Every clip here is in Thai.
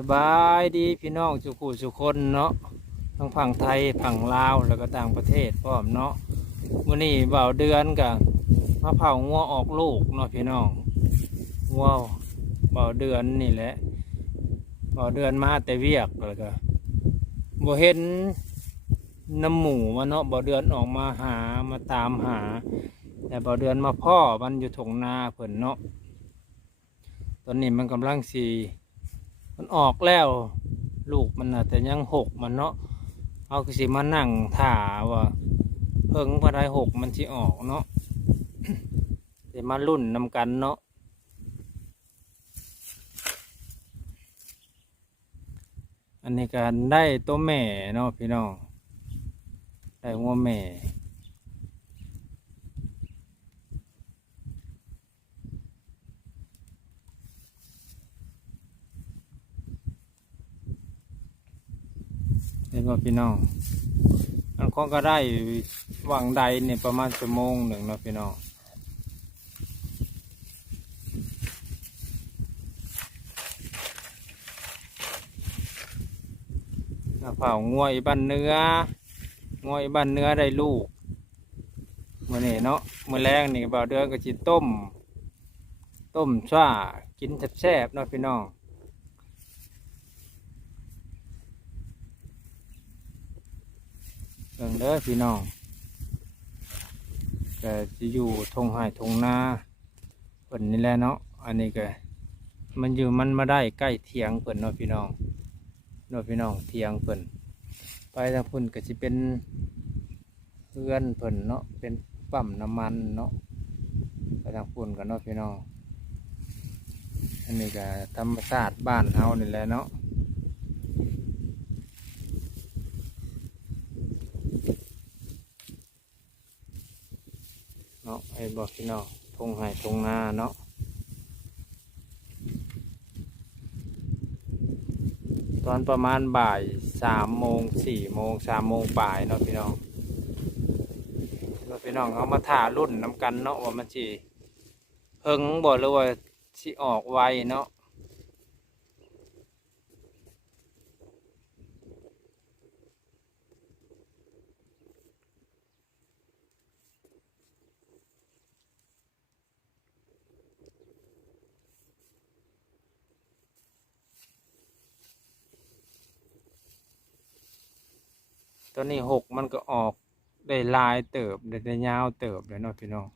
สบายดีพี่น้องสุขุสุคนเนาะทั้งฝั่งไทยฝั่งลาวแล้วก็ต่างประเทศพร้อมเนาะมื้อนี้เบาเดือนกับมะเผางัวออกลูกเนาะพี่น้องงัวเบาเดือนนี่แหละเบาเดือนมาแต่เวียกแล้วก็บ่เห็นน้ำหมูมาเนาะเบาเดือนออกมาหามาตามหา แต่เบาเดือนมาพ่อมันอยู่ถงนาเพิ่นเนาะตอนนี้มันกำลังสี มันออกแล้ว ลูกมันนะแต่ยังหกมันเนาะเอาคือสิมานั่งถ่าว่า เพิ่งพอได้หกมันสิออกเนาะเดี๋ยวมารุ่นนำกันเนาะอันนี้การได้ตัวแม่เนาะพี่น้องได้งัวแม่ เห็นว่าพี่น้องอันของก็ได้วางใดเนี่ยประมาณชั่วโมงหนึ่งนะพี่น้องเผางวยบ้นเนื้องวยบ้นเนื้อได้ลูกมื่อนี้เนาะมื่อแรงนี่เบ่าเดือนก็จิต้ม ต้มช่ากินแซ่บๆเนาะพี่น้อง เบิ่งเด้อพี่น้องก็จะอยู่ทงไห่ทงนาเปิ่นนี่แหละเนาะอันนี้ก็มันอยู่มันมาได้ใกล้เทียงเปิ่นเนาะพี่น้องเนาะพี่น้องเทียงเปิ่นไปทางพุ่นก็จะเป็นเพื่อนเปิ่นเนาะเป็นปั๊มน้ำมันเนาะไปทางพุ่นกันเนาะพี่น้องอันนี้ก็ธรรมชาติบ้านเฮานี่แหละเนาะ เนาะไอ้บอกพี่น้องทงไห่ทงนาเนาะตอนประมาณบ่ายสามโมงสี่โมงสามโมงบ่ายเนาะพี่น้องเนาพี่น้องเขามาถ่ารุ่นน้ำกันเนาะว่ามันจีเพิ่งบอกเลยว่าสิออกไวเนาะ ตอนนี้หกมันก็ออกได้ลายเติบได้ได้ยาวเติบเลยเนาะพี่น้อง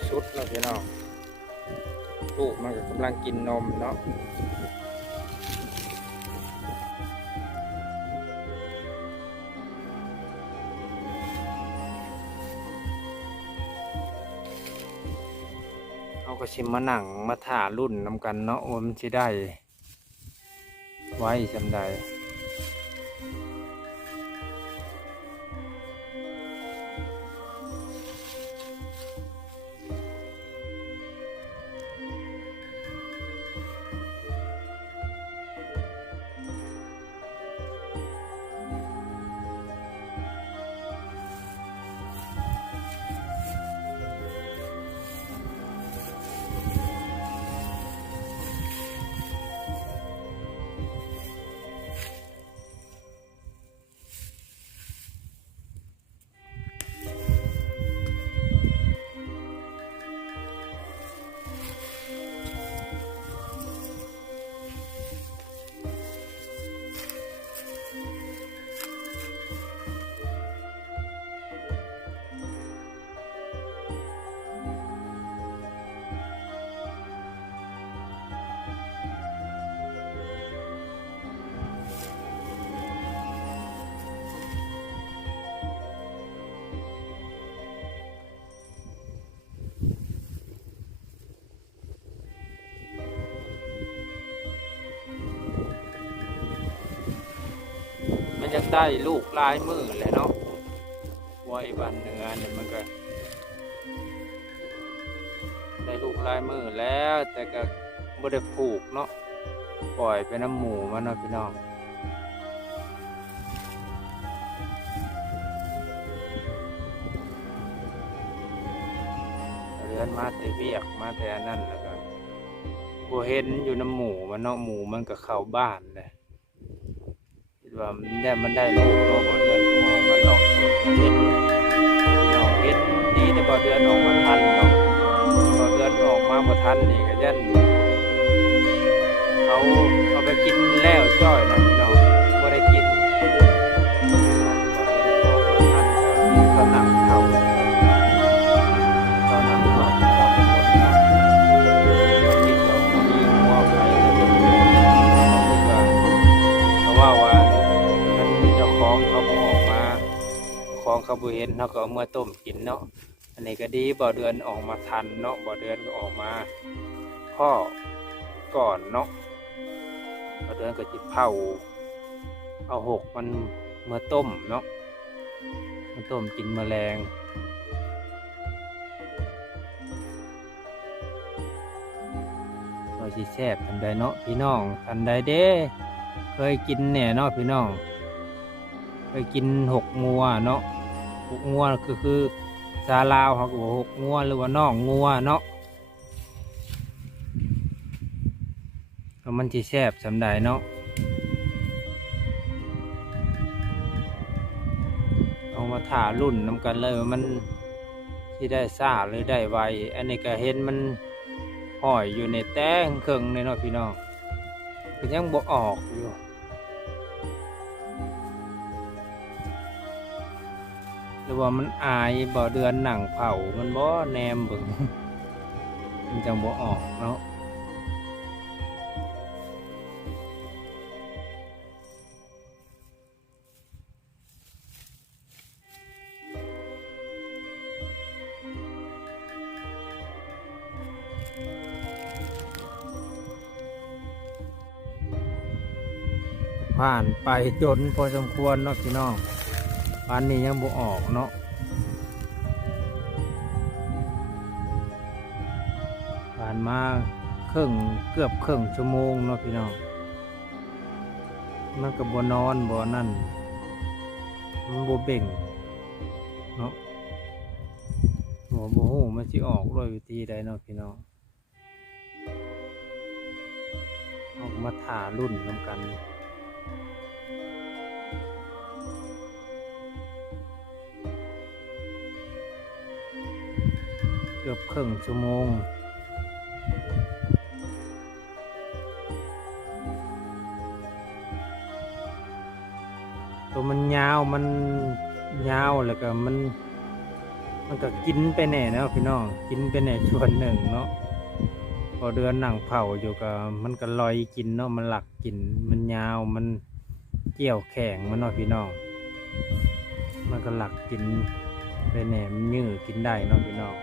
ำลังจะออกชุดแล้วพี่น้องลูกมันก็กำลังกินนมเนาะเอาก็ชิมมาหนังมาถ่ารุ่นนำกันเนาะว่ามันจะได้ ไว้จำได้ ได้ลูกลายมือเลยเนาะวัวไอ้บ้านเนือเนี่ยมันก็ได้ลูกลายมือแล้วแต่ก็บ่ได้ผูกเนาะปล่อยไปน้ำหมูมันเนาะพี่น้องเรือนมาแต่เวียกมาแต่นนั่นแล้วก็บ่เห็นอยู่น้ำหมูมันเนาะหมูมันก็เข้าบ้าน ว่ามันได้มันได้ลูกเนาบ่เดือนออกมาหลอกเห็นพี่น้องเห็นดีแต่บ่เดือนออกมาทันเนาะพอเดือนออกมาบ่ทันนี่ก็ยันเขาเอาไปกินแล้วจ้อยนะ เขาบ่เห็นเขาก็เอามื่อต้มกินเนาะอันนี้ก็ดีบ่อเดือนออกมาทันเนาะบ่อเดือนก็ออกมาข้อก่อนเนาะบ่อเดือนก็จิเผาเอาหกมันเม่าต้มเนาะมาต้มกินแมลงว่าสิแซ่บทันใดเนาะพี่น้องทันใดเด้เคยกินแน่เนาะพี่น้องเคยกินหกงัวเนาะ หกงัวคือคือซาลาวเขาก็บอกหกงัวหรือว่าน้องงัวเนาะก็มันที่แซ่บสำได้เนาะเอามาถ่ารุ่นนำกันเลยว่ามันที่ได้ซ่าหรือได้ไวอันนี้ก็เห็นมันห้อยอยู่ในแต้งเครื่องเลยเนาะพี่น้องก็ยังบ่ออกอยู่ รือว่ามันอายบ่เดือนหนังเผามันบ่แนมบิ่งมันจังบ่ออกเนาะผ่านไปจนพอสมควรเนาะพี่น้อง ปานนี้ยังบ่ออกเนาะผ่านมาครึ่งเกือบครึ่งชั่วโมงเนาะพี่น้องมันก็บ่นอนบ่นั่นมันบ่เบ่งเนาะหัวบ่ฮู้มันสิออกด้วยวิธีใดเนาะพี่น้องออกมาถ่ารุ่นนำกัน กือบครึ่งชั่วโมง ตัวมันยาวมันยาวแล้วก็มัน มันก็กินไปแหน่นะพี่น้องกินไปแหน่ส่วนหนึ่งเนาะพอเดือนหนังเผาอยู่ก็มันก็ลอยกินเนาะมันหลักกินมันยาวมันเกี่ยวแข็งมันเนาะพี่น้องมันก็หลักกินไปแหน่มันยื้อกินได้เนาะพี่น้อง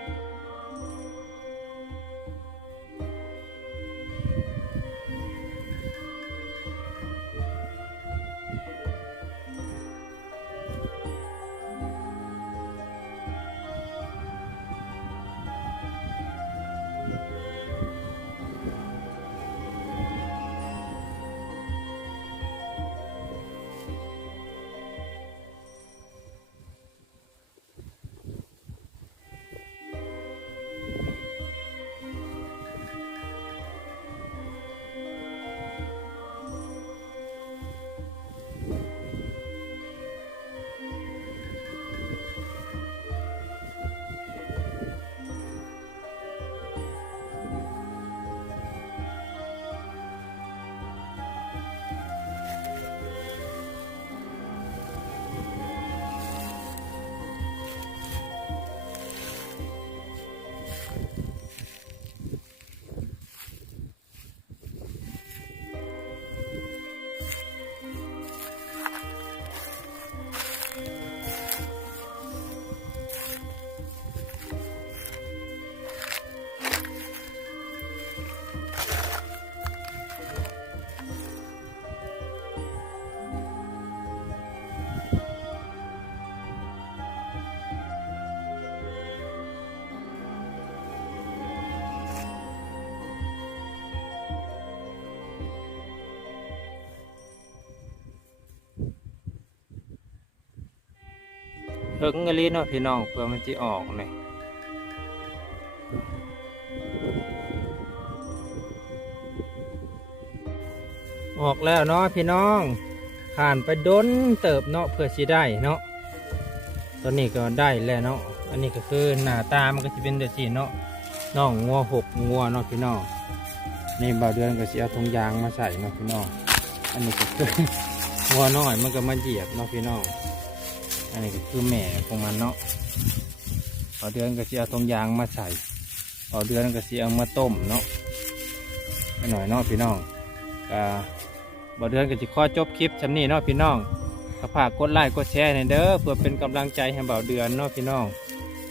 เถิงกะลีเนาะพี่น้องเพื่อมันจะออกเลยออกแล้วเนาะพี่น้องผ่านไปด้นเติบเนาะเพื่อสิได้เนาะตอนนี้ก็ได้แล้วเนาะอันนี้ก็คือหน้าตามันก็จะเป็นเดือดสีเนาะน้องงัวหกงัวเนาะพี่น้องในบ่าเดือนก็สิเอาถุงยางมาใส่เนาะพี่น้องอันนี้ก็คืองัวน้อยมันก็มาเหยียบเนาะพี่น้อง อันนี้ก็คือแม่ของมันเนาะต่อเดือนก็จะเอาตรงยางมาใส่ต่อเดือนก็จะเอามาต้มเนาะไปหน่อยเนาะพี่น้องก็บ่เดือนก็จะขอจบคลิปชำนี้เนาะพี่น้องก็ฝากกดไลค์กดแชร์ให้เด้อเพื่อเป็นกำลังใจให้บ่าวเดือนเนาะพี่น้อง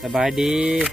สบายดี